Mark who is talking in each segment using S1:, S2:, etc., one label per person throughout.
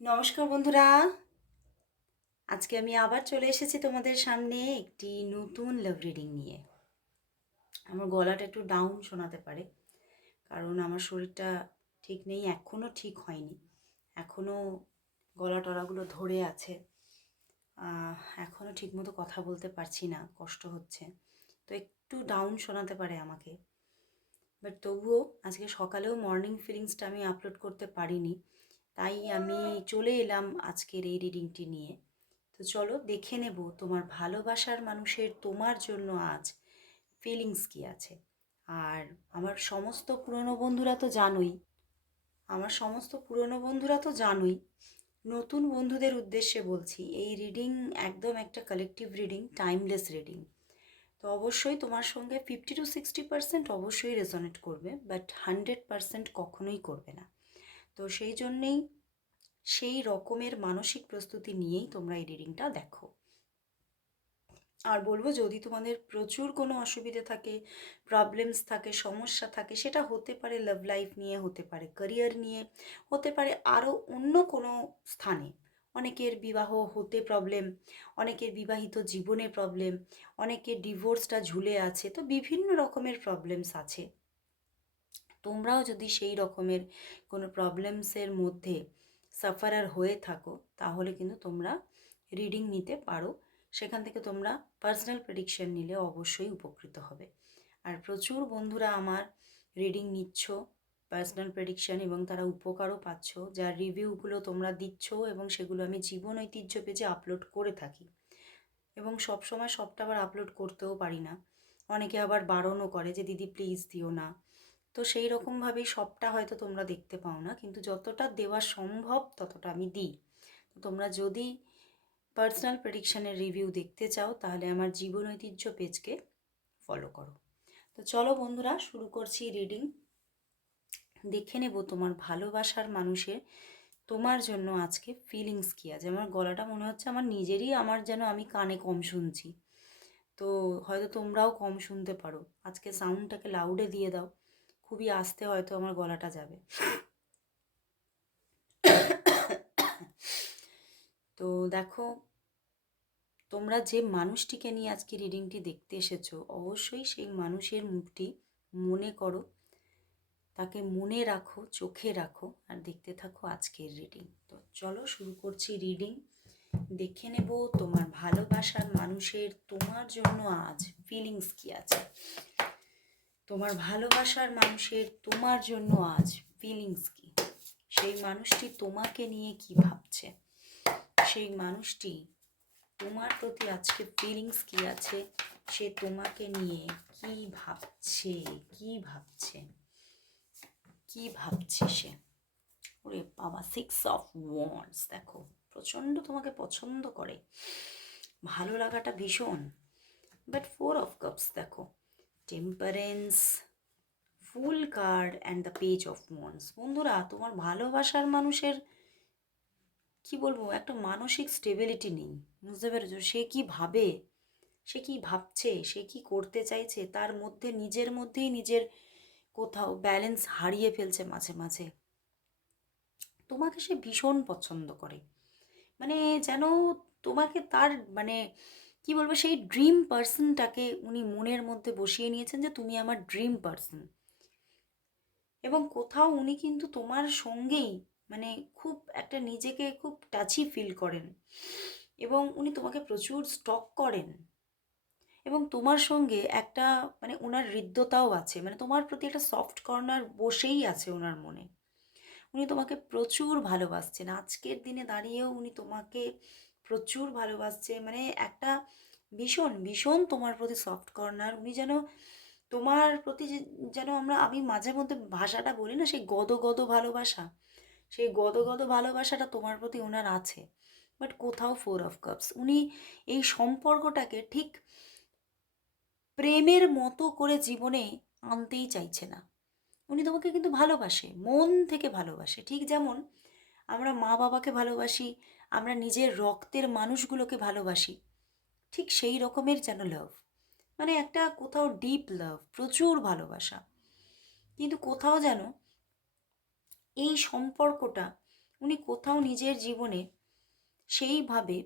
S1: নমস্কার বন্ধুরা। আজকে আমি আবার চলে এসেছি তোমাদের সামনে একটি নতুন লাভ রিডিং নিয়ে। আমার গলাটা একটু ডাউন শোনাতে পারে, কারণ আমার শরীরটা ঠিক নেই এখনও ঠিক হয়নি। এখনও গলা টলাগুলো ধরে আছে। এখনও ঠিকমতো কথা বলতে পারছি না, কষ্ট হচ্ছে। তো একটু ডাউন শোনাতে পারে আমাকে। বাট তবুও আজকে সকালেও মর্নিং ফিলিংসটা আমি আপলোড করতে পারিনি। তাই আমি চলে এলাম আজকের এই রিডিংটি নিয়ে। তো চলো দেখে নেব তোমার ভালোবাসার মানুষের তোমার জন্য আজ ফিলিংস কী আছে। আর আমার সমস্ত পুরনো বন্ধুরা তো জানোই, আমার সমস্ত পুরনো বন্ধুরা তো জানোই, নতুন বন্ধুদের উদ্দেশ্যে বলছি, এই রিডিং একদম একটা কালেকটিভ রিডিং টাইমলেস রিডিং তো অবশ্যই তোমার সঙ্গে ফিফটি টু সিক্সটি পার্সেন্ট অবশ্যই রেজনেট করবে বাট হান্ড্রেড পার্সেন্ট কখনোই করবে না। তো সেই জন্যেই সেই রকমের মানসিক প্রস্তুতি নিয়েই তোমরা এই রিডিংটা দেখো। আর বলব, যদি তোমাদের প্রচুর কোনো অসুবিধে থাকে প্রবলেমস থাকে, সমস্যা থাকে, সেটা হতে পারে লাভ লাইফ নিয়ে, হতে পারে ক্যারিয়ার নিয়ে, হতে পারে আরও অন্য কোনো স্থানে। অনেকের বিবাহ হতে প্রবলেম অনেকের বিবাহিত জীবনে প্রবলেম অনেকের ডিভোর্সটা ঝুলে আছে, তো বিভিন্ন রকমের প্রবলেমস আছে। তোমরাও যদি সেই রকমের কোনো প্রবলেমসের মধ্যে সাফারার হয়ে থাকো, তাহলে কিন্তু তোমরা রিডিং নিতে পারো। সেখান থেকে তোমরা পার্সোনাল প্রেডিকশন নিলে অবশ্যই উপকৃত হবে। আর প্রচুর বন্ধুরা আমার রিডিং নিচ্ছ পার্সোনাল প্রেডিকশন এবং তারা উপকারও পাচ্ছ, যার রিভিউগুলো তোমরা দিচ্ছ এবং সেগুলো আমি জীবন ঐতিহ্য পেজে আপলোড করে থাকি। এবং সব সময় সবটা আবার আপলোড করতেও পারি না। অনেকে আবার বারণও করে যে, দিদি প্লিজ দিও না। তো সেই রকমভাবেই সবটা হয়তো তোমরা দেখতে পাও না। কিন্তু যতটা দেওয়া সম্ভব ততটা আমি দিই। তোমরা যদি পার্সোনাল প্রেডিকশানের রিভিউ দেখতে চাও, তাহলে আমার জীবন ঐতিহ্য পেজকে ফলো করো। তো চলো বন্ধুরা, শুরু করছি রিডিং দেখে নেব তোমার ভালোবাসার মানুষের, তোমার জন্য আজকে ফিলিংস কী আছে। আমার গলাটা মনে হচ্ছে আমার নিজেরই আমার যেন আমি কানে কম শুনছি। তো হয়তো তোমরাও কম শুনতে পারো। আজকে সাউন্ডটাকে লাউডে দিয়ে দাও। খুবই আস্তে হয়তো আমার গলাটা যাবে। তো দেখো, তোমরা যে মানুষটিকে নিয়ে আজকে রিডিংটি দেখতে এসেছ, অবশ্যই সেই মানুষের মুখটি মনে করো, তাকে মনে রাখো, চোখে রাখো আর দেখতে থাকো আজকের রিডিং তো চলো শুরু করছি রিডিং দেখে নেব তোমার ভালোবাসার মানুষের তোমার জন্য আজ ফিলিংস কি আছে। তোমার ভালোবাসার মানুষের তোমার জন্য আজ ফিলিংস কি? সেই মানুষটি তোমাকে নিয়ে কি ভাবছে? সেই মানুষটি তোমার প্রতি আজকে ফিলিংস কি আছে? সে তোমাকে নিয়ে কি ভাবছে? কি ভাবছে? কি ভাবছে সে? ওরে বাবা সিক্স অফ ওয়ান্স দেখো, প্রচণ্ড তোমাকে পছন্দ করে। ভালো লাগাটা ভীষণ বাট ফোর অফ কাপস দেখো। Temperance full card and the page of wands বন্ধুরা, তোমার ভালোবাসার মানুষের, কি বলব, একটা মানসিক স্টেবিলিটি নেই। বুঝতে পেরেছ? সে কি ভাবে, সে কি ভাবছে, সে কি করতে চাইছে, তার মধ্যে, নিজের মধ্যেই নিজের কোথাও ব্যালেন্স হারিয়ে ফেলছে মাঝে মাঝে। তোমাকে সে ভীষণ পছন্দ করে। মানে যেন তোমাকে তার মানে কি বলব, সেই ড্রিম পার্সনটাকে উনি মনের মধ্যে বসিয়ে নিয়েছেন যে, তুমি আমার ড্রিম পার্সন এবং কোথাও উনি কিন্তু তোমার সঙ্গেই মানে খুব একটা নিজেকে খুব টাচি ফিল করেন এবং উনি তোমাকে প্রচুর স্টক করেন। এবং তোমার সঙ্গে একটা মানে ওনার হৃদ্যতাও আছে মানে তোমার প্রতি একটা সফট কর্নার বসেই আছে ওনার মনে। উনি তোমাকে প্রচুর ভালোবাসছেন। আজকের দিনে দাঁড়িয়েও উনি তোমাকে প্রচুর ভালোবাসছে। মানে একটা ভীষণ ভীষণ তোমার প্রতি সফট কর্নার উনি যেন তোমার প্রতি যেন আমরা, আমি মাঝে মধ্যে ভাষাটা বলি না, সেই গদ গদ ভালোবাসা। সেই গদ গদ ভালোবাসাটা তোমার প্রতি ওনার আছে। বাট কোথাও ফোর অফ কাপস উনি এই সম্পর্কটাকে ঠিক প্রেমের মতো করে জীবনে আনতেই চাইছে না। উনি তোমাকে কিন্তু ভালোবাসে, মন থেকে ভালোবাসে। ঠিক যেমন আমরা মা বাবাকে ভালোবাসি, আমরা নিজের রক্তের মানুষগুলোকে ভালোবাসি। ঠিক সেই রকমের যেন লাভ মানে একটা কোথাও ডিপ লাভ প্রচুর ভালোবাসা। কিন্তু কোথাও যেন এই সম্পর্কটা উনি কোথাও নিজের জীবনে সেইভাবে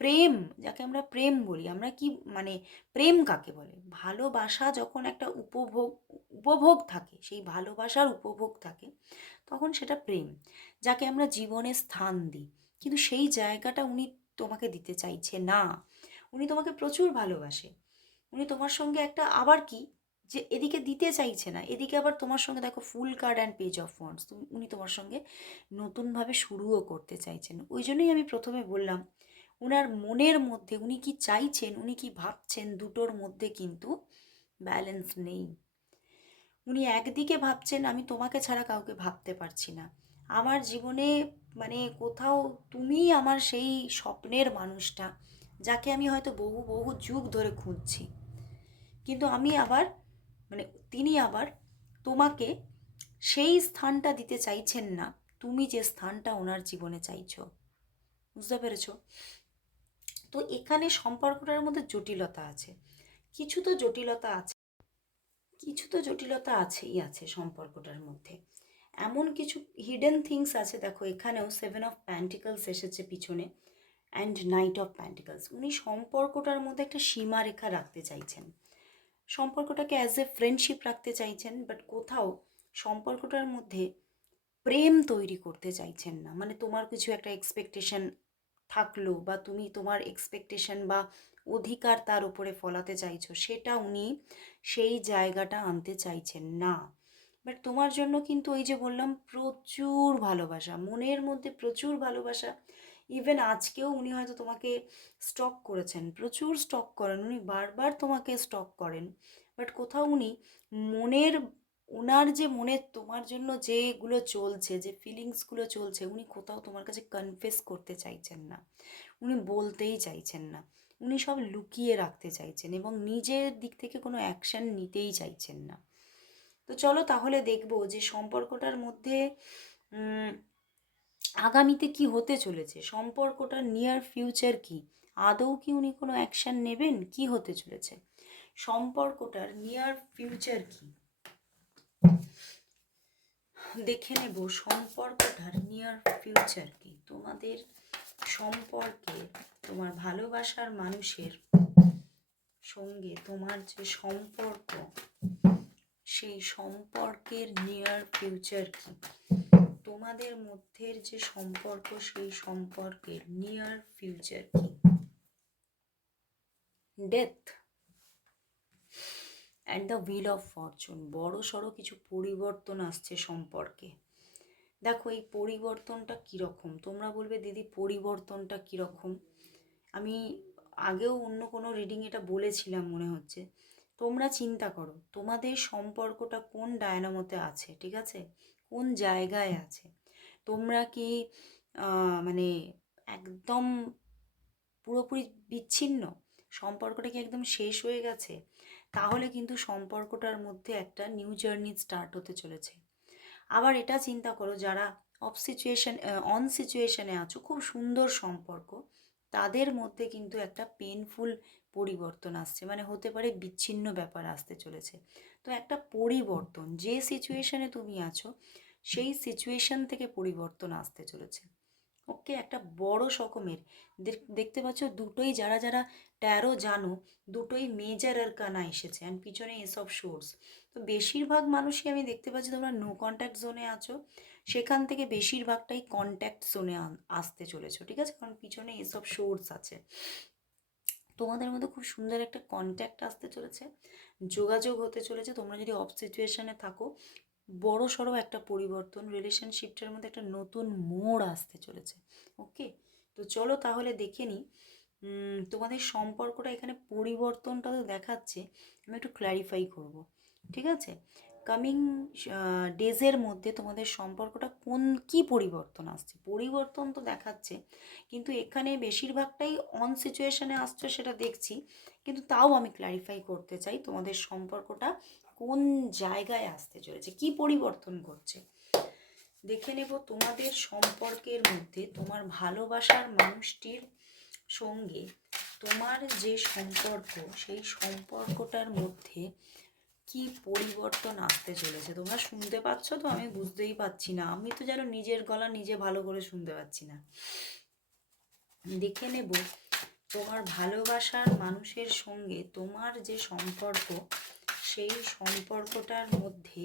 S1: প্রেম, যাকে আমরা প্রেম বলি, আমরা কি মানে প্রেম কাকে বলে? ভালোবাসা যখন একটা উপভোগ উপভোগ থাকে, সেই ভালোবাসার উপভোগ থাকে, তখন সেটা প্রেম, যাকে আমরা জীবনে স্থান দিই। কিন্তু সেই জায়গাটা উনি তোমাকে দিতে চাইছে না। উনি তোমাকে প্রচুর ভালোবাসে। উনি তোমার সঙ্গে একটা আবার কি? যে এদিকে দিতে চাইছে না, এদিকে আবার তোমার সঙ্গে দেখো full card and page of wands উনি তোমার সঙ্গে নতুনভাবে শুরুও করতে চাইছেন। ওই জন্যই আমি প্রথমে বললাম ওনার মনের মধ্যে, উনি কি চাইছেন, উনি কি ভাবছেন দুটোর মধ্যে কিন্তু ব্যালেন্স নেই। উনি একদিকে ভাবছেন, আমি তোমাকে ছাড়া কাউকে ভাবতে পারছি না। আমার জীবনে মানে কোথাও তুমি আমার সেই স্বপ্নের মানুষটা, যাকে আমি হয়তো বহু বহু যুগ ধরে খুঁজছি। কিন্তু আমি আবার মানে তিনি আবার তোমাকে সেই স্থানটা দিতে চাইছেন না। তুমি যে স্থানটা ওনার জীবনে চাইছো। বুঝতে পেরেছ? তো এখানে সম্পর্কটার মধ্যে জটিলতা আছে। কিছু তো জটিলতা আছে, কিছু তো জটিলতা আছেই আছে সম্পর্কটার মধ্যে। এমন কিছু হিডেন থিংস আছে, দেখো এখানেও সেভেন অফ প্যান্টিকলস এসেছে পিছনে অ্যান্ড নাইট অফ প্যান্টিকলস উনি সম্পর্কটার মধ্যে একটা সীমারেখা রাখতে চাইছেন। সম্পর্কটাকে অ্যাজ এ ফ্রেন্ডশিপ রাখতে চাইছেন বাট কোথাও সম্পর্কটার মধ্যে প্রেম তৈরি করতে চাইছেন না। মানে তোমার কিছু একটা এক্সপেকটেশন থাকল বা তুমি তোমার এক্সপেকটেশন বা অধিকার তার উপরে ফলাতে চাইছো, সেটা উনি সেই জায়গাটা আনতে চাইছেন না। বাট তোমার জন্য কিন্তু ওই যে বললাম, প্রচুর ভালোবাসা, মনের মধ্যে প্রচুর ভালোবাসা। ইভেন আজকেও উনি হয়তো তোমাকে স্টক করেছেন, প্রচুর স্টক করেন, উনি বারবার তোমাকে স্টক করেন। বাট কোথাও উনি মনের ওনার যে মনে তোমার জন্য যেগুলো চলছে, যে ফিলিংসগুলো চলছে, উনি কোথাও তোমার কাছে কনফেস করতে চাইছেন না। উনি বলতেই চাইছেন না। উনি সব লুকিয়ে রাখতে চাইছেন এবং নিজের দিক থেকে কোনো অ্যাকশান নিতেই চাইছেন না। তো চলো তাহলে দেখব যে সম্পর্কটার মধ্যে আগামীতে কি হতে চলেছে? সম্পর্কটার নিয়ার ফিউচার কি? আদৌ কি উনি কোনো অ্যাকশান নেবেন? কি হতে চলেছে? সম্পর্কটার নিয়ার ফিউচার কি? দেখে নেব সম্পর্কটার নিয়ার ফিউচার কি। তোমাদের সম্পর্কে, তোমার ভালোবাসার মানুষের সঙ্গে তোমার যে সম্পর্ক, সেই সম্পর্কের নিয়ার ফিউচার কি? তোমাদের মধ্যের যে সম্পর্ক, সেই সম্পর্কের নিয়ার ফিউচার কি? Death and the wheel of fortune বড় সড়ো কিছু পরিবর্তন আসছে সম্পর্কে। দেখো, এই পরিবর্তনটা কীরকম? তোমরা বলবে, দিদি, পরিবর্তনটা কীরকম? আমি আগেও অন্য কোনো রিডিং এটা বলেছিলাম, মনে হচ্ছে। তোমরা চিন্তা করো, তোমাদের সম্পর্কটা কোন ডায়নামোতে আছে, ঠিক আছে? কোন জায়গায় আছে? তোমরা কি মানে একদম পুরোপুরি বিচ্ছিন্ন? সম্পর্কটা কি একদম শেষ হয়ে গেছে? তাহলে কিন্তু সম্পর্কটার মধ্যে একটা নিউ জার্নি স্টার্ট হতে চলেছে। আবার এটা চিন্তা করো, যারা অফ সিচুয়েশন অন সিচুয়েশনে আছো, খুব সুন্দর সম্পর্ক, তাদের মধ্যে কিন্তু একটা পেনফুল পরিবর্তন আসছে। মানে হতে পারে বিচ্ছিন্ন ব্যাপার আসতে চলেছে। তো একটা পরিবর্তন, যে সিচুয়েশনে তুমি আছো, সেই সিচুয়েশন থেকে পরিবর্তন আসতে চলেছে। ওকে একটা বড় রকমের দেখতে পাচ্ছ দুটোই যারা যারা ট্যারো জানো, দুটোই মেজার আর কানা এসেছে অ্যান্ড পিছনে এসব সোর্স তো বেশিরভাগ মানুষই আমি দেখতে পাচ্ছি তোমরা নো কন্ট্যাক্ট জোনে আছো, সেখান থেকে বেশিরভাগটাই কন্ট্যাক্ট জোনে আসতে চলেছো, ঠিক আছে? কারণ পিছনে এসব সোর্স আছে। তোমাদের মধ্যে খুব সুন্দর একটা কন্ট্যাক্ট আসতে চলেছে, যোগাযোগ হতে চলেছে, তোমরা যদি অফ সিচুয়েশানে থাকো বড় সড়ো একটা পরিবর্তন রিলেশনশিপটার মধ্যে একটা নতুন মোড় আসতে চলেছে। ওকে তো চলো তাহলে দেখে নিই তোমাদের সম্পর্কটা এখানে পরিবর্তনটা তো দেখাচ্ছে, আমি একটু ক্ল্যারিফাই করব। ঠিক আছে? কামিং ডেজের মধ্যে তোমাদের সম্পর্কটা কোন, কি পরিবর্তন আসছে? পরিবর্তন তো দেখাচ্ছে, কিন্তু এখানে বেশিরভাগটাই অন সিচুয়েশনে আসছে সেটা দেখছি, কিন্তু তাও আমি ক্ল্যারিফাই করতে চাই তোমাদের সম্পর্কটা কোন জায়গায় আসতে চলেছে? কি পরিবর্তন করছে দেখে নেব তোমাদের সম্পর্কের মধ্যে তোমার ভালোবাসার মানুষটির সঙ্গে তোমার যে সম্পর্ক, সেই সম্পর্কটার মধ্যে কি পরিবর্তন আসতে চলেছে? তোমরা শুনতে পাচ্ছ তো? আমি বুঝতেই পাচ্ছি না। আমি তো যেন নিজের গলা নিজে ভালো করে শুনতে পাচ্ছি না। দেখে নেব তোমার ভালোবাসার মানুষের সঙ্গে তোমার যে সম্পর্ক সেই সম্পর্কটার মধ্যে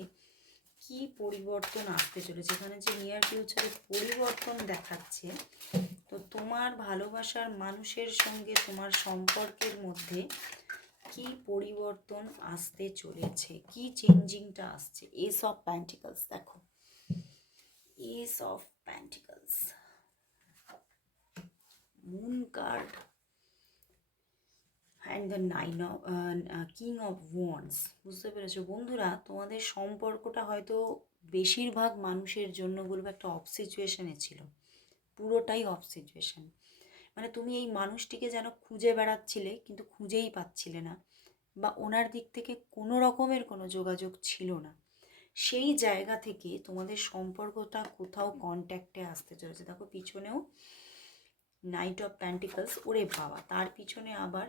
S1: কি পরিবর্তন আসতে চলেছে? এখানে যে নিয়ার ফিউচারে পরিবর্তন দেখাচ্ছে, তো তোমার ভালোবাসার মানুষের সঙ্গে তোমার সম্পর্কের মধ্যে কি পরিবর্তন আসতে চলেছে? কি চেঞ্জিংটা আসছে? এস অফ প্যান্টিকলস দেখো। Ace of pentacles moon card and the nine king of wands বুঝতে পেরেছ? বন্ধুরা, তোমাদের সম্পর্কটা হয়তো বেশিরভাগ মানুষের জন্য বলব একটা অফ সিচুয়েশনে ছিল। পুরোটাই অফ সিচুয়েশন মানে তুমি এই মানুষটিকে যেন খুঁজে বেড়াচ্ছিলে, কিন্তু খুঁজেই পাচ্ছিলে না, বা ওনার দিক থেকে কোনো রকমের কোনো যোগাযোগ ছিল না। সেই জায়গা থেকে তোমাদের সম্পর্কটা কোথাও কন্ট্যাক্টে আসতে চলেছে। দেখো, পিছনেও নাইট অফ প্যান্টিকলস ওরে বাবা, তার পিছনে আবার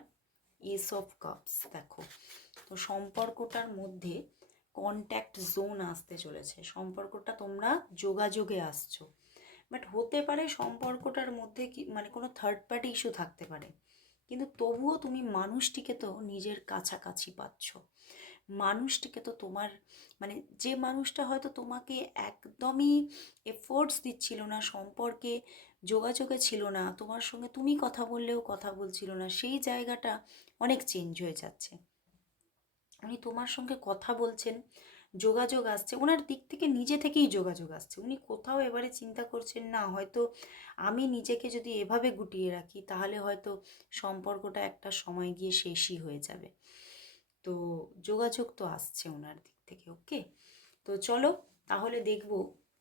S1: এস অফ কাপস দেখো। তো সম্পর্কটার মধ্যে কন্ট্যাক্ট জোন আসতে চলেছে। সম্পর্কটা তোমরা যোগাযোগে আসছো। বাট হতে পারে সম্পর্কটার মধ্যে কি মানে কোনো থার্ড পার্টি ইস্যু থাকতে পারে। কিন্তু তবুও তুমি মানুষটিকে তো নিজের কাছাকাছি পাচ্ছ। মানুষটিকে তো তোমার মানে যে মানুষটা হয়তো তোমাকে একদমই এফোর্টস দিচ্ছিল না সম্পর্কে যোগাযোগে ছিল না, তোমার সঙ্গে তুমি কথা বললেও কথা বলছিল না, সেই জায়গাটা অনেক চেঞ্জ হয়ে যাচ্ছে। উনি তোমার সঙ্গে কথা বলছেন, যোগাযোগ আসছে ওনার দিক থেকে নিজে থেকেই যোগাযোগ আসছে। উনি কোথাও এবারে চিন্তা করছেন, না, হয়তো আমি নিজেকে যদি এভাবে গুটিয়ে রাখি, তাহলে হয়তো সম্পর্কটা একটা সময় গিয়ে শেষই হয়ে যাবে। তো যোগাযোগ তো আসছে ওনার দিক থেকে ওকে তো চলো, তাহলে দেখব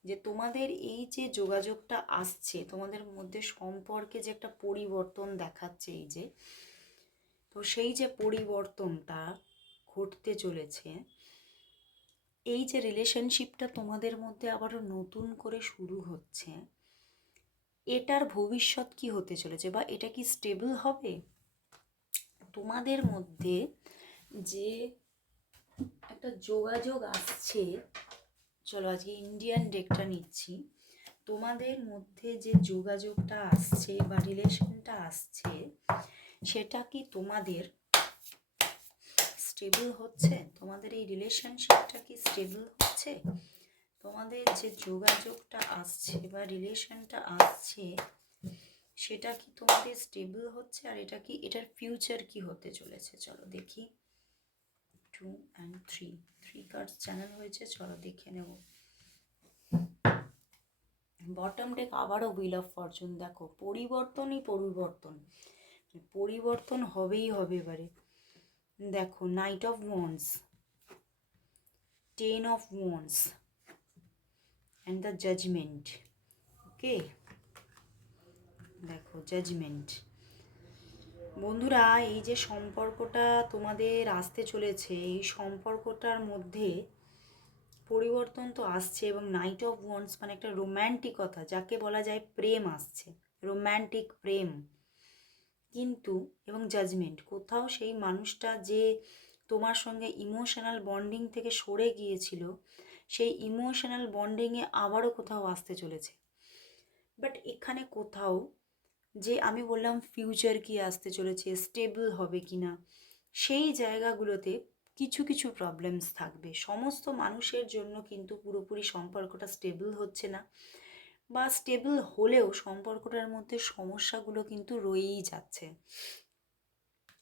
S1: যে তোমাদের এই যে যোগাযোগটা আসছে, তোমাদের মধ্যে সম্পর্কে যে একটা পরিবর্তন দেখাচ্ছে এই যে, তো সেই যে পরিবর্তনটা ঘটতে চলেছে, এই যে রিলেশনশিপটা তোমাদের মধ্যে আবারও নতুন করে শুরু হচ্ছে, এটার ভবিষ্যৎ কি হতে চলেছে বা এটা কি স্টেবল হবে? তোমাদের মধ্যে যে একটা যোগাযোগ আসছে চলো আজকে ইন্ডিয়ান ডেকটা নিচ্ছি। তোমাদের মধ্যে যে যোগাযোগটা আসছে বা রিলেশনটা আসছে, সেটা কি তোমাদের স্টেবল হচ্ছে? তোমাদের এই রিলেশনশিপটা কি স্টেবল হচ্ছে? তোমাদের যে যোগাযোগটা আসছে বা রিলেশনটা আসছে, সেটা কি তোমাদের স্টেবল হচ্ছে? আর এটা কি, এটার ফিউচার কি হতে চলেছে? চলো দেখি। Two and three three cards channel হয়েছে, চলো দেখে নেব। বটম ডেক আবারও হুইল অফ ফরচুন দেখো। পরিবর্তনই পরিবর্তন। পরিবর্তন হবেই হবে এবারে। দেখো knight of wands ten of wands and the judgement okay দেখো জাজমেন্ট বন্ধুরা, এই যে সম্পর্কটা তোমাদের আসতে চলেছে, এই সম্পর্কটার মধ্যে পরিবর্তন তো আসছে এবং নাইট অফ ওয়ান্স মানে একটা রোম্যান্টিকতা যাকে বলা যায় প্রেম আসছে রোম্যান্টিক প্রেম। কিন্তু, এবং জাজমেন্ট কোথাও সেই মানুষটা যে তোমার সঙ্গে ইমোশনাল বন্ডিং থেকে সরে গিয়েছিল, সেই ইমোশনাল বন্ডিংয়ে আবারও কোথাও আসতে চলেছে। বাট এখানে কোথাও যে আমি বললাম ফিউচার কি আসতে চলেছে স্টেবল হবে কি না সেই জায়গাগুলোতে কিছু কিছু প্রবলেমস থাকবে। সমস্ত মানুষের জন্য কিন্তু পুরোপুরি সম্পর্কটা স্টেবল হচ্ছে না বা স্টেবল হলেও সম্পর্কটার মধ্যে সমস্যাগুলো কিন্তু রয়েই যাচ্ছে।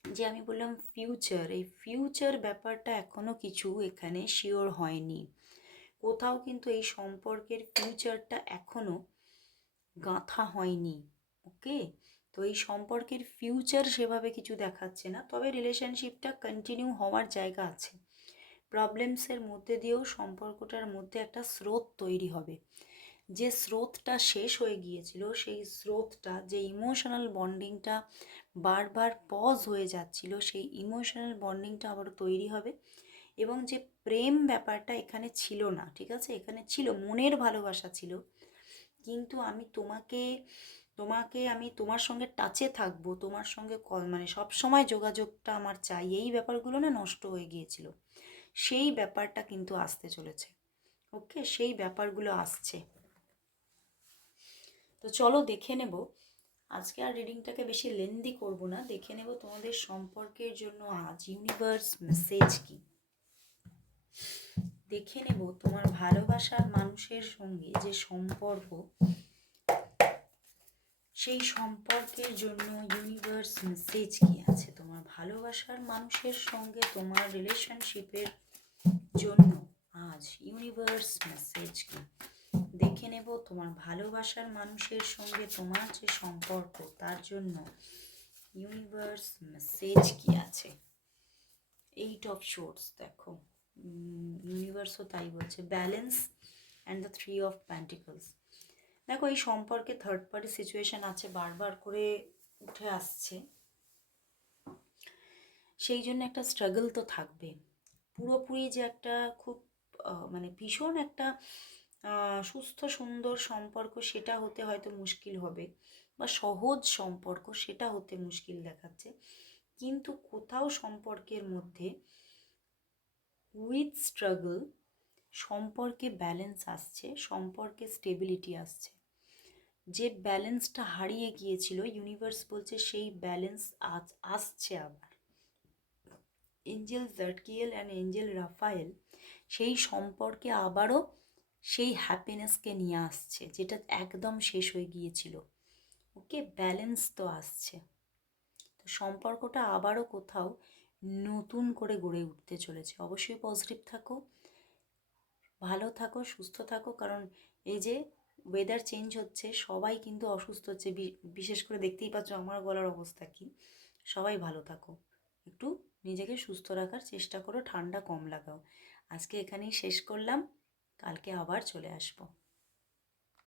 S1: যে আমি বললাম ফিউচার এই ফিউচার ব্যাপারটা এখনও কিছু এখানে শিওর হয়নি। কোথাও কিন্তু এই সম্পর্কের ফিউচারটা এখনও গাঁথা হয়নি। ওকে? তো এই সম্পর্কের ফিউচার সেভাবে কিছু দেখাচ্ছে না, তবে রিলেশনশিপটা কন্টিনিউ হওয়ার জায়গা আছে। প্রবলেমসের মধ্যে দিয়েও সম্পর্কটার মধ্যে একটা স্রোত তৈরি হবে। যে স্রোতটা শেষ হয়ে গিয়েছিল, সেই স্রোতটা, যে ইমোশনাল বন্ডিংটা বারবার পজ হয়ে যাচ্ছিল, সেই ইমোশনাল বন্ডিংটা আবার তৈরি হবে এবং যে প্রেম ব্যাপারটা এখানে ছিল না, ঠিক আছে? এখানে ছিল, মনের ভালোবাসা ছিল। কিন্তু আমি তোমাকে তোমাকে আমি তোমার সঙ্গে টাচে থাকব, তোমার সঙ্গে কল মানে সব সময় যোগাযোগটা আমার চাই। এই ব্যাপারগুলো না নষ্ট হয়ে গিয়েছিল। সেই ব্যাপারটা কিন্তু আসতে চলেছে। ওকে সেই ব্যাপারগুলো আসছে। তো চলো দেখে নেব। আজকে আর রিডিংটাকে বেশি লেন্দি করব না। দেখে নেব তোমাদের সম্পর্কের জন্য আজ ইউনিভার্স মেসেজ কি। দেখে নেব তোমার ভালোবাসার মানুষের সঙ্গে যে সম্পর্ক সেই সম্পর্কের জন্য ইউনিভার্স মেসেজ কি আছে? তোমার ভালোবাসার মানুষের সঙ্গে তোমার রিলেশনশিপের জন্য আজ ইউনিভার্স মেসেজ কি? দেখে নেব তোমার ভালোবাসার মানুষের সঙ্গে তোমার যে সম্পর্ক, তার জন্য ইউনিভার্স মেসেজ কি আছে? এইট অফ শোর্টস দেখো। ইউনিভার্সও তাই বলছে। Balance and the three of pentacles দেখো, এই সম্পর্কে থার্ড পার্টি সিচুয়েশন আছে, বারবার করে উঠে আসছে। সেই জন্য একটা স্ট্রাগল তো থাকবে। পুরোপুরি যে একটা খুব মানে ভীষণ একটা সুস্থ, সুন্দর সম্পর্ক, সেটা হতে হয়তো মুশকিল হবে বা সহজ সম্পর্ক, সেটা হতে মুশকিল দেখাচ্ছে। কিন্তু কোথাও সম্পর্কের মধ্যে উইথ স্ট্রাগল সম্পর্কে ব্যালেন্স আসছে, সম্পর্কে স্টেবিলিটি আসছে। যে ব্যালেন্সটা হারিয়ে গিয়েছিল ইউনিভার্স বলছে সেই ব্যালেন্স আজ আসছে আবার। Angel Zadkiel and angel Raphael সেই সম্পর্কে আবারও সেই হ্যাপিনেসকে নিয়ে আসছে, যেটা একদম শেষ হয়ে গিয়েছিল। ওকে, ব্যালেন্স তো আসছে। তো সম্পর্কটা আবারও কোথাও নতুন করে গড়ে উঠতে চলেছে। অবশ্যই পজিটিভ থাকো, ভালো থাকো, সুস্থ থাকো, কারণ এই যে ওয়েদার চেঞ্জ হচ্ছে, সবাই কিন্তু অসুস্থ হচ্ছে বিশেষ করে দেখতেই পাচ্ছ আমার গলার অবস্থা কি। সবাই ভালো থাকো, একটু নিজেকে সুস্থ রাখার চেষ্টা করো, ঠান্ডা কম লাগাও। আজকে এখানেই শেষ করলাম, কালকে আবার চলে আসব।